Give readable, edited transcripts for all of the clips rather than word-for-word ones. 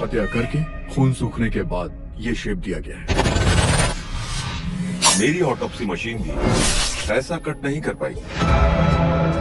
हत्या करके खून सूखने के बाद ये शेप दिया गया है। मेरी ऑटोप्सी मशीन भी ऐसा कट नहीं कर पाई।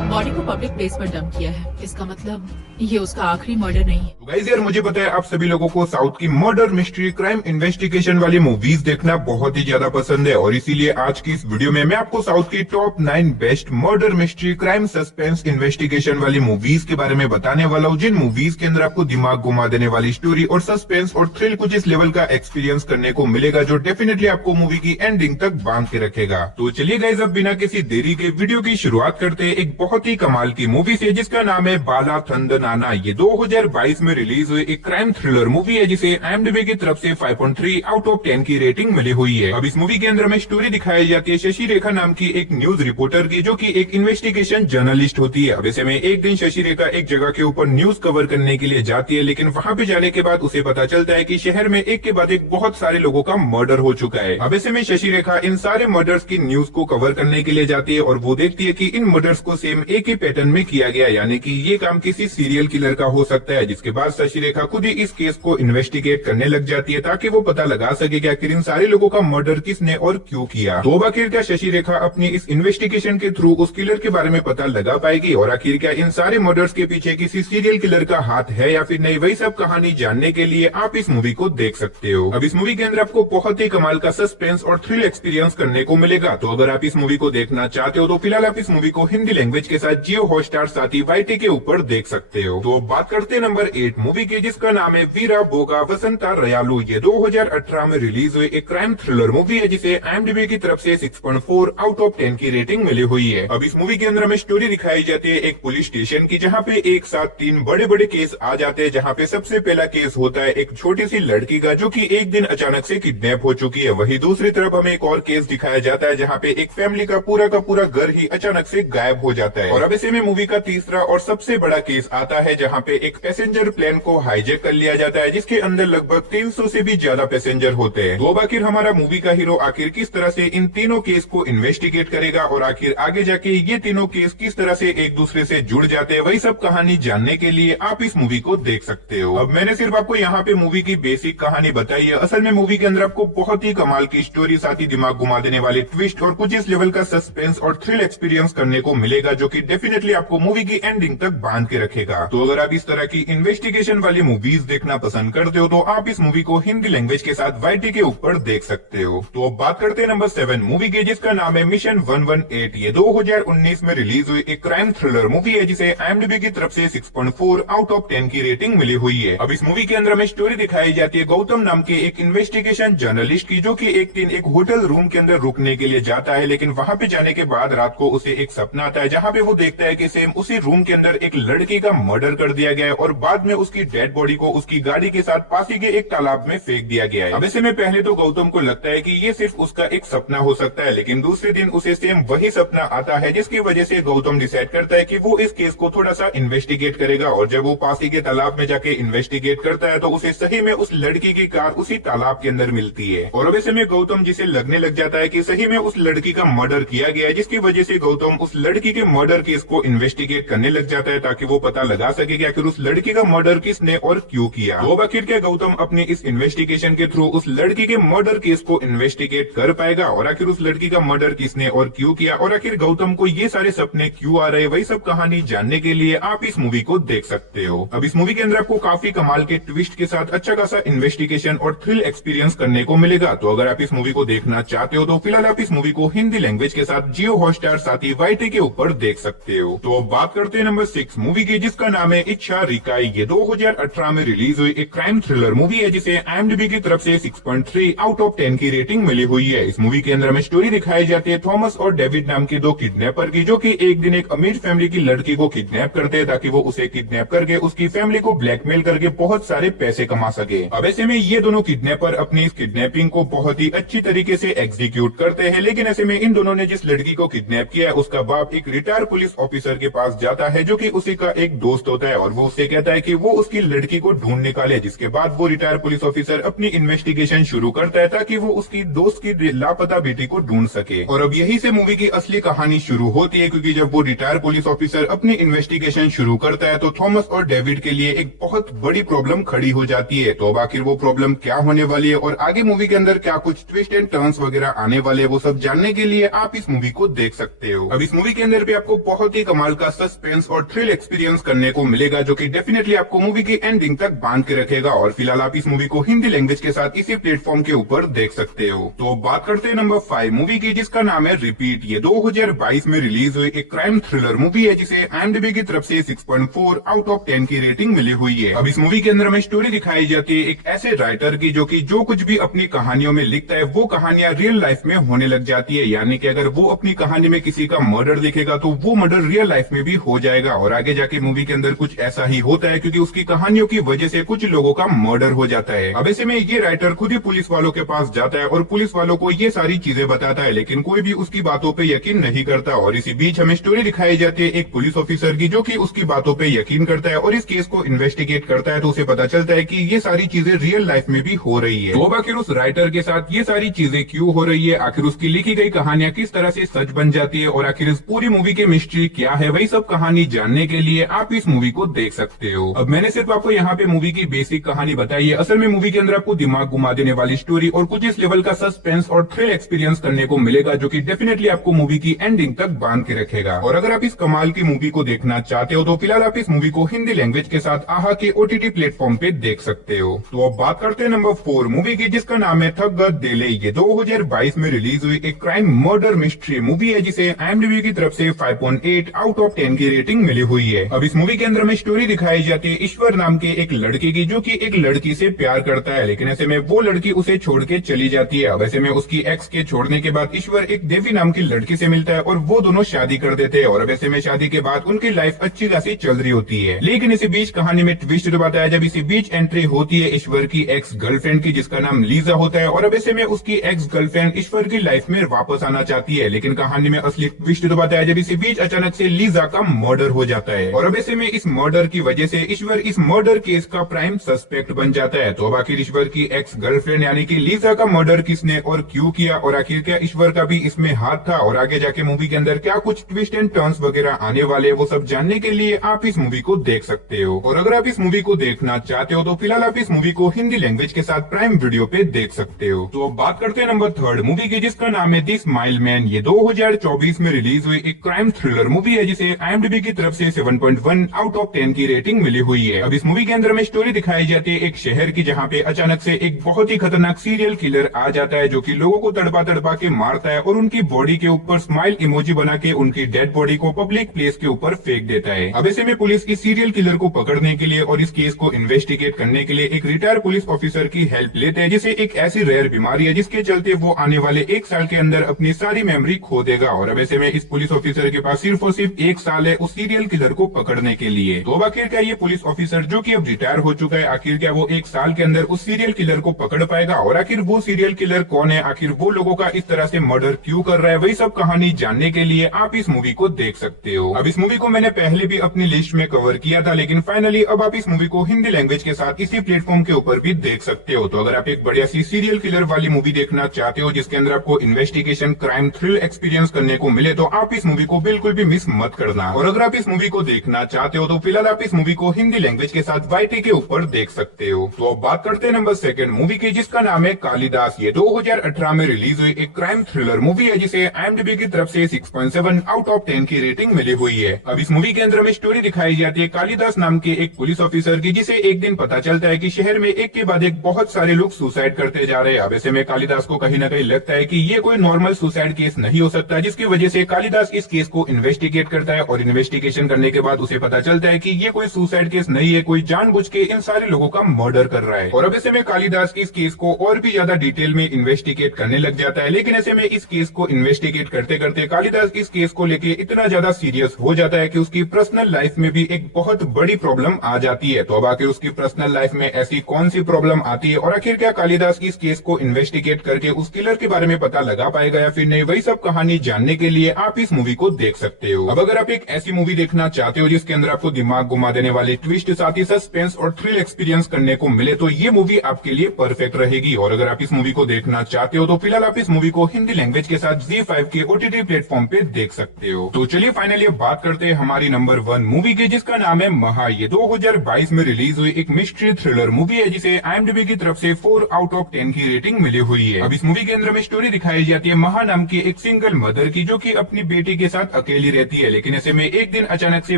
बॉडी को पब्लिक प्लेस पर डंप किया है, इसका मतलब ये उसका आखिरी मर्डर नहीं है। तो गाइस यार, मुझे पता है आप सभी लोगों को साउथ की मर्डर मिस्ट्री क्राइम इन्वेस्टिगेशन वाली मूवीज देखना बहुत ही ज्यादा पसंद है, और इसीलिए आज की इस वीडियो में मैं आपको साउथ की top 9 best murder mystery crime suspense investigation वाली मूवीज के बारे में बताने वाला हूँ, जिन मूवीज के अंदर आपको दिमाग घुमा देने वाली स्टोरी और सस्पेंस और थ्रिल कुछ इस लेवल का एक्सपीरियंस करने को मिलेगा, जो डेफिनेटली आपको मूवी की एंडिंग तक बांध के रखेगा। तो चलिए गाइस, अब बिना किसी देरी के वीडियो की शुरुआत करते हैं एक बहुत ही कमाल की मूवी से, जिसका नाम है बाला थंदनाना। ये 2022 में रिलीज हुई एक क्राइम थ्रिलर मूवी है, जिसे IMDb की तरफ से 5.3 आउट ऑफ 10 की रेटिंग मिली हुई है। अब इस मूवी के अंदर में स्टोरी दिखाई जाती है शशि रेखा नाम की एक न्यूज रिपोर्टर की, जो कि एक इन्वेस्टिगेशन जर्नलिस्ट होती है। अब ऐसे में एक दिन शशि रेखा एक जगह के ऊपर न्यूज कवर करने के लिए जाती है, लेकिन वहां पे जाने के बाद उसे पता चलता है कि शहर में एक के बाद एक बहुत सारे लोगों का मर्डर हो चुका है। अब ऐसे में शशि रेखा इन सारे मर्डर्स की न्यूज को कवर करने के लिए जाती है, और वो देखती है कि इन मर्डर्स को सेम एक ही पैटर्न में किया गया, यानी कि ये काम किसी सीरियल किलर का हो सकता है। जिसके बाद शशि रेखा खुद ही इस केस को इन्वेस्टिगेट करने लग जाती है, ताकि वो पता लगा सके कि आखिर इन सारे लोगों का मर्डर किसने और क्यों किया। तो आखिर क्या शशि रेखा अपनी इस इन्वेस्टिगेशन के थ्रू उस किलर के बारे में पता लगा पाएगी, और आखिर क्या इन सारे मर्डर्स के पीछे किसी सीरियल किलर का हाथ है या फिर नहीं, वही सब कहानी जानने के लिए आप इस मूवी को देख सकते हो। अब इस मूवी के अंदर आपको बहुत ही कमाल का सस्पेंस और थ्रिल एक्सपीरियंस करने को मिलेगा। तो अगर आप इस मूवी को देखना चाहते हो तो फिलहाल आप इस मूवी को हिंदी लैंग्वेज के साथ जियो हॉटस्टार साथ ही YT के ऊपर देख सकते हो। तो बात करते हैं नंबर 8 मूवी की, जिसका नाम है वीरा बोगा वसंता रयालू। ये 2018 में रिलीज हुई एक क्राइम थ्रिलर मूवी है, जिसे IMDb की तरफ से 6.4 आउट ऑफ 10 की रेटिंग मिली हुई है। अब इस मूवी के अंदर हमें स्टोरी दिखाई जाती है एक पुलिस स्टेशन की, जहाँ पे एक साथ 3 बड़े बड़े केस आ जाते हैं। जहाँ पे सबसे पहला केस होता है एक छोटी सी लड़की का, जो कि एक दिन अचानक से किडनैप हो चुकी है। वही दूसरी तरफ हमें एक और केस दिखाया जाता है, जहाँ पे एक फैमिली का पूरा घर ही अचानक से गायब हो जाता है। और अब ऐसे में मूवी का तीसरा और सबसे बड़ा केस आता है, जहाँ पे एक पैसेंजर प्लेन को हाईजैक कर लिया जाता है, जिसके अंदर लगभग 300 से भी ज्यादा पैसेंजर होते हैं। तो आखिर हमारा मूवी का हीरो आखिर किस तरह से इन तीनों केस को इन्वेस्टिगेट करेगा, और आखिर आगे जाके ये तीनों केस किस तरह से एक दूसरे से जुड़ जाते हैं, वही सब कहानी जानने के लिए आप इस मूवी को देख सकते हो। अब मैंने सिर्फ आपको यहाँ पे मूवी की बेसिक कहानी बताई है। असल में मूवी के अंदर आपको बहुत ही कमाल की स्टोरी, साथ ही दिमाग घुमा देने वाले ट्विस्ट और कुछ इस लेवल का सस्पेंस और थ्रिल एक्सपीरियंस करने को मिलेगा, जो कि डेफिनेटली आपको मूवी की एंडिंग तक बांध के रखेगा। तो अगर आप इस तरह की इन्वेस्टिगेशन वाली मूवीज देखना पसंद करते हो तो आप इस मूवी को हिंदी लैंग्वेज के साथ YT के ऊपर देख सकते हो। तो अब बात करते हैं नंबर 7 मूवी की, जिसका नाम है मिशन 118। ये 2019 में रिलीज हुई एक क्राइम थ्रिलर मूवी है, जिसे IMDb की तरफ से 6.4 आउट ऑफ 10 की रेटिंग मिली हुई है। अब इस मूवी के अंदर हमें स्टोरी दिखाई जाती है गौतम नाम के एक इन्वेस्टिगेशन जर्नलिस्ट की, जो कि एक दिन एक होटल रूम के अंदर रुकने के लिए जाता है, लेकिन वहां पे जाने के बाद रात को उसे एक सपना आता है, जहाँ पे वो देखता है कि सेम उसी रूम के अंदर एक लड़की का मर्डर कर दिया गया है, और बाद में उसकी डेड बॉडी को उसकी गाड़ी के साथ पास ही के एक तालाब में फेंक दिया गया है। अब ऐसे में पहले तो गौतम को लगता है कि ये सिर्फ उसका एक सपना हो सकता है, लेकिन दूसरे दिन उसे सेम वही सपना आता है, जिसकी वजह से गौतम डिसाइड करता है कि वो इस केस को थोड़ा सा इन्वेस्टिगेट करेगा। और जब वो पास ही के तालाब में जाके इन्वेस्टिगेट करता है, तो उसे सही में उस लड़की की कार उसी तालाब के अंदर मिलती है। और अब ऐसे में गौतम जिसे लगने लग जाता है कि सही में उस लड़की का मर्डर किया गया है, जिसकी वजह से गौतम उस लड़की के मर्डर केस को इन्वेस्टिगेट करने लग जाता है, ताकि वो पता लगा सके कि आखिर उस लड़की का मर्डर किसने और क्यों किया। तो आखिर क्या गौतम अपने इस इन्वेस्टिगेशन के थ्रू उस लड़की के मर्डर केस को इन्वेस्टिगेट कर पाएगा, और आखिर उस लड़की का मर्डर किसने और क्यों किया, और आखिर गौतम को ये सारे सपने क्यों आ रहे, वही सब कहानी जानने के लिए आप इस मूवी को देख सकते हो। अब इस मूवी के अंदर आपको काफी कमाल के ट्विस्ट के साथ अच्छा खासा इन्वेस्टिगेशन और थ्रिल एक्सपीरियंस करने को मिलेगा। तो अगर आप इस मूवी को देखना चाहते हो तो फिलहाल आप इस मूवी को हिंदी लैंग्वेज के साथ जियो हॉटस्टार साथ ही YT के ऊपर देख सकते हो। तो अब बात करते हैं नंबर 6 मूवी की, जिसका नाम है इच्छा रिकाई। ये 2018 में रिलीज हुई एक क्राइम थ्रिलर मूवी है, जिसे IMDb की तरफ से 6.3 आउट ऑफ 10 की रेटिंग मिली हुई है। इस मूवी के अंदर हमें स्टोरी दिखाई जाती है थॉमस और डेविड नाम के 2 किडनैपर की, जो कि एक दिन एक अमीर फैमिली की लड़की को किडनैप करते हैं, ताकि वो उसे किडनैप करके उसकी फैमिली को ब्लैकमेल करके बहुत सारे पैसे कमा सके। अब ऐसे में ये दोनों किडनैपर अपनी इस किडनैपिंग को बहुत ही अच्छी तरीके से एग्जीक्यूट करते हैं, लेकिन ऐसे में इन दोनों ने जिस लड़की को किडनैप किया है, उसका बाप एक रिटायर पुलिस ऑफिसर के पास जाता है जो कि उसी का एक दोस्त होता है और वो उससे कहता है कि वो उसकी लड़की को ढूंढ निकाले, जिसके बाद वो रिटायर्ड पुलिस ऑफिसर अपनी इन्वेस्टिगेशन शुरू करता है ताकि वो उसकी दोस्त की लापता बेटी को ढूंढ सके। और अब यही से मूवी की असली कहानी शुरू होती है, क्योंकि जब वो रिटायर्ड पुलिस ऑफिसर अपनी इन्वेस्टिगेशन शुरू करता है तो थॉमस और डेविड के लिए एक बहुत बड़ी प्रॉब्लम खड़ी हो जाती है। तो अब आखिर वो प्रॉब्लम क्या होने वाली है और आगे मूवी के अंदर क्या कुछ ट्विस्ट एंड टर्न्स वगैरह आने वाले हैं, वो सब जानने के लिए आप इस मूवी को देख सकते हो। अब इस मूवी के अंदर भी आपको बहुत ही कमाल का सस्पेंस और थ्रिल एक्सपीरियंस करने को मिलेगा, जो कि डेफिनेटली आपको मूवी की एंडिंग तक बांध के रखेगा। और फिलहाल आप इस मूवी को हिंदी लैंग्वेज के साथ इसी प्लेटफॉर्म के ऊपर देख सकते हो। तो बात करते हैं नंबर 5 मूवी की, जिसका नाम है रिपीट। ये 2022 में रिलीज हुई एक क्राइम थ्रिलर मूवी है, जिसे IMDb की तरफ से 6.4 आउट ऑफ 10 की रेटिंग मिली हुई है। अब इस मूवी के अंदर हमें स्टोरी दिखाई जाती है एक ऐसे राइटर की, जो कि जो कुछ भी अपनी कहानियों में लिखता है वो कहानियां रियल लाइफ में होने लग जाती है। यानी कि अगर वो अपनी कहानी में किसी का मर्डर लिखेगा तो वो मर्डर रियल लाइफ में भी हो जाएगा। और आगे जाके मूवी के अंदर कुछ ऐसा ही होता है, क्योंकि उसकी कहानियों की वजह से कुछ लोगों का मर्डर हो जाता है। अब ऐसे में ये राइटर खुद ही पुलिस वालों के पास जाता है और पुलिस वालों को ये सारी चीजें बताता है, लेकिन कोई भी उसकी बातों पे यकीन नहीं करता। और इसी बीच हमें स्टोरी दिखाई जाती है एक पुलिस ऑफिसर की, जो कि उसकी बातों पे यकीन करता है और इस केस को इन्वेस्टिगेट करता है। तो उसे पता चलता है कि ये सारी चीजें रियल लाइफ में भी हो रही है। तो आखिर उस राइटर के साथ ये सारी चीजें क्यों हो रही है, आखिर उसकी लिखी गई कहानियां किस तरह से सच बन जाती है और आखिर इस पूरी मूवी की मिस्ट्री क्या है, वही सब कहानी जानने के लिए आप इस मूवी को देख सकते हो। अब मैंने सिर्फ आपको यहाँ पे मूवी की बेसिक कहानी बताई है। असल में मूवी के अंदर आपको दिमाग घुमा देने वाली स्टोरी और कुछ इस लेवल का सस्पेंस और थ्रिल एक्सपीरियंस करने को मिलेगा, जो कि डेफिनेटली आपको मूवी की एंडिंग तक बांध के रखेगा। और अगर आप इस कमाल की मूवी को देखना चाहते हो तो फिलहाल आप इस मूवी को हिंदी लैंग्वेज के साथ आहा के OTT प्लेटफॉर्म पे देख सकते हो। तो अब बात करते हैं नंबर 4 मूवी की, जिसका नाम है थक गत देले। ये 2022 में रिलीज हुई एक क्राइम मर्डर मिस्ट्री मूवी है, जिसे IMDb की तरफ से 5.8 आउट ऑफ 10 की रेटिंग मिली हुई है। अब इस मूवी के अंदर में स्टोरी दिखाई जाती है ईश्वर नाम के एक लड़के की, जो कि एक लड़की से प्यार करता है, लेकिन ऐसे में वो लड़की उसे छोड़ के चली जाती है। अब ऐसे में उसकी एक्स के छोड़ने के बाद ईश्वर एक देवी नाम की लड़की से मिलता है और वो दोनों शादी कर देते हैं। और अब ऐसे में शादी के बाद उनकी लाइफ अच्छी खासी चल रही होती है, लेकिन इसी बीच कहानी में ट्विस्ट बताया जब इसी बीच एंट्री होती है ईश्वर की एक्स गर्लफ्रेंड की, जिसका नाम लीजा होता है। और अब ऐसे में उसकी एक्स गर्लफ्रेंड ईश्वर की लाइफ में वापस आना चाहती है, लेकिन कहानी में असली ट्विस्ट बताया जब इसी बीच अचानक से लीजा का मर्डर हो जाता है। और अब ऐसे में इस मर्डर की वजह से ईश्वर इस मर्डर केस का प्राइम सस्पेक्ट बन जाता है। तो अब आखिर ईश्वर की एक्स गर्लफ्रेंड यानी कि लीजा का मर्डर किसने और क्यों किया, और आखिर क्या ईश्वर का भी इसमें हाथ था, और आगे जाके मूवी के अंदर क्या कुछ ट्विस्ट एंड टर्न्स वगैरह आने वाले, वो सब जानने के लिए आप इस मूवी को देख सकते हो। और अगर आप इस मूवी को देखना चाहते हो तो फिलहाल आप इस मूवी को हिंदी लैंग्वेज के साथ प्राइम वीडियो पे देख सकते हो। तो अब बात करते हैं नंबर 3 मूवी की, जिसका नाम है द स्माइल मैन। ये 2024 में रिलीज हुई एक क्राइम थ्रिलर मूवी है, जिसे IMDb की तरफ से 7.1 आउट ऑफ 10 की रेटिंग मिली हुई है। अब इस मूवी के अंदर में स्टोरी दिखाई जाती है एक शहर की, जहाँ पे अचानक से एक बहुत ही खतरनाक सीरियल किलर आ जाता है, जो कि लोगों को तड़पा तड़पा के मारता है और उनकी बॉडी के ऊपर स्माइल इमोजी बना के उनकी डेड बॉडी को पब्लिक प्लेस के ऊपर फेंक देता है। अब ऐसे में पुलिस इस सीरियल किलर को पकड़ने के लिए और इस केस को इन्वेस्टिगेट करने के लिए एक रिटायर्ड पुलिस ऑफिसर की हेल्प लेते हैं, जिसे एक ऐसी रेयर बीमारी है जिसके चलते वो आने वाले 1 साल के अंदर अपनी सारी मेमोरी खो देगा। और अब ऐसे में इस पुलिस ऑफिसर के पास सिर्फ और सिर्फ 1 साल है उस सीरियल किलर को पकड़ने के लिए। तो अब आखिर क्या ये पुलिस ऑफिसर, जो कि अब रिटायर हो चुका है, आखिर क्या वो 1 साल के अंदर उस सीरियल किलर को पकड़ पाएगा, और आखिर वो सीरियल किलर कौन है, आखिर वो लोगों का इस तरह से मर्डर क्यों कर रहा है, वही सब कहानी जानने के लिए आप इस मूवी को देख सकते हो। अब इस मूवी को मैंने पहले भी अपनी लिस्ट में कवर किया था, लेकिन फाइनली अब आप इस मूवी को हिंदी लैंग्वेज के साथ इसी प्लेटफॉर्म के ऊपर भी देख सकते हो। तो अगर आप एक बढ़िया सी सीरियल किलर वाली मूवी देखना चाहते हो, जिसके अंदर आपको इन्वेस्टिगेशन क्राइम थ्रिल एक्सपीरियंस करने को मिले, तो आप इस मूवी को बिल्कुल भी मिस मत करना। और अगर आप इस मूवी को देखना चाहते हो तो फिलहाल आप इस मूवी को हिंदी लैंग्वेज के साथ YT के ऊपर देख सकते हो। तो अब बात करते हैं नंबर 2 मूवी की, जिसका नाम है कालिदास। ये 2018 में रिलीज हुई एक क्राइम थ्रिलर मूवी है, जिसे IMDb की तरफ से 6.7 आउट ऑफ 10 की रेटिंग मिली हुई है। अब इस मूवी के अंदर में स्टोरी दिखाई जाती है कालिदास नाम के एक पुलिस ऑफिसर की, जिसे एक दिन पता चलता है कि शहर में एक के बाद एक बहुत सारे लोग सुसाइड करते जा रहे हैं। अब ऐसे में कालिदास को कहीं ना कहीं लगता है कि ये कोई नॉर्मल सुसाइड केस नहीं हो सकता, जिसकी वजह से कालिदास इस केस को इन्वेस्टिगेट करता है। और इन्वेस्टिगेशन करने के बाद उसे पता चलता है कि ये कोई सुसाइड केस नहीं है, कोई जानबूझ के इन सारे लोगों का मर्डर कर रहा है। और अब ऐसे में कालिदास इस केस को और भी ज्यादा डिटेल में इन्वेस्टिगेट करने लग जाता है, लेकिन ऐसे में इस केस को इन्वेस्टिगेट करते करते कालिदास इस केस को लेके इतना ज्यादा सीरियस हो जाता है कि उसकी पर्सनल लाइफ में भी एक बहुत बड़ी प्रॉब्लम आ जाती है। तो अब आखिर उसकी पर्सनल लाइफ में ऐसी कौन सी प्रॉब्लम आती है, और आखिर क्या कालिदास इस केस को इन्वेस्टिगेट करके उस किलर के बारे में पता लगा पाएगा या फिर नहीं, वही सब कहानी जानने के लिए आप इस मूवी को देख देख सकते हो। अब अगर आप एक ऐसी मूवी देखना चाहते हो जिसके अंदर आपको दिमाग घुमा देने वाले ट्विस्ट, साथ ही सस्पेंस और थ्रिल एक्सपीरियंस करने को मिले, तो ये मूवी आपके लिए परफेक्ट रहेगी। और अगर आप इस मूवी को देखना चाहते हो तो फिलहाल आप इस मूवी को हिंदी लैंग्वेज के साथ ZEE5 के OTT प्लेटफॉर्म पे देख सकते हो। तो चलिए फाइनली बात करते हैं हमारी नंबर 1 मूवी की, जिसका नाम है महा। ये 2022 में रिलीज हुई एक मिस्ट्री थ्रिलर मूवी है जिसे IMDb की तरफ से 4 आउट ऑफ 10 की रेटिंग मिली हुई है। अब इस मूवी के अंदर में स्टोरी दिखाई जाती है महा नाम की एक सिंगल मदर की, जो कि अपनी बेटी के साथ अकेली रहती है। लेकिन ऐसे में एक दिन अचानक से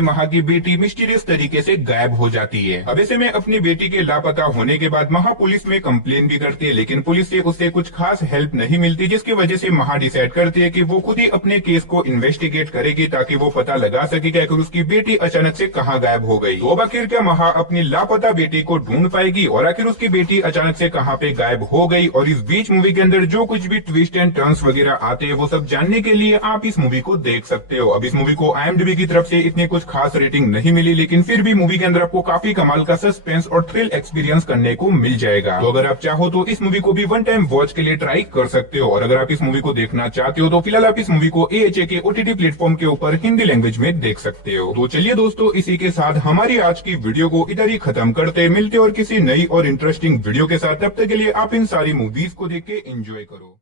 महा की बेटी मिस्टीरियस तरीके से गायब हो जाती है। अब ऐसे में अपनी बेटी के लापता होने के बाद महा पुलिस में कंप्लेन भी करती है, लेकिन पुलिस से उसे कुछ खास हेल्प नहीं मिलती, जिसकी वजह से महा डिसाइड करती है कि वो खुद ही अपने केस को इन्वेस्टिगेट करेगी ताकि वो पता लगा सके कि आखिर उसकी बेटी अचानक से कहाँ गायब हो गई। तो अब आखिर क्या महा अपनी लापता बेटी को ढूंढ पाएगी और आखिर उसकी बेटी अचानक से कहाँ पे गायब हो गई। और इस बीच मूवी के अंदर जो कुछ भी ट्विस्ट एंड टर्न्स वगैरह आते हैं वो सब जानने के लिए आप इस मूवी को देख सकते हो। अब इस मूवी को IMDb की तरफ से इतनी कुछ खास रेटिंग नहीं मिली, लेकिन फिर भी मूवी के अंदर आपको काफी कमाल का सस्पेंस और थ्रिल एक्सपीरियंस करने को मिल जाएगा। तो अगर आप चाहो तो इस मूवी को भी वन टाइम वॉच के लिए ट्राई कर सकते हो। और अगर आप इस मूवी को देखना चाहते हो तो फिलहाल आप इस मूवी को AHA के OTT प्लेटफॉर्म के ऊपर हिंदी लैंग्वेज में देख सकते हो। तो चलिए दोस्तों, इसी के साथ हमारी आज की वीडियो को इधर ही खत्म करते, मिलते और किसी नई और इंटरेस्टिंग वीडियो के साथ। तब तक के लिए आप इन सारी मूवीज को देख के एंजॉय करो।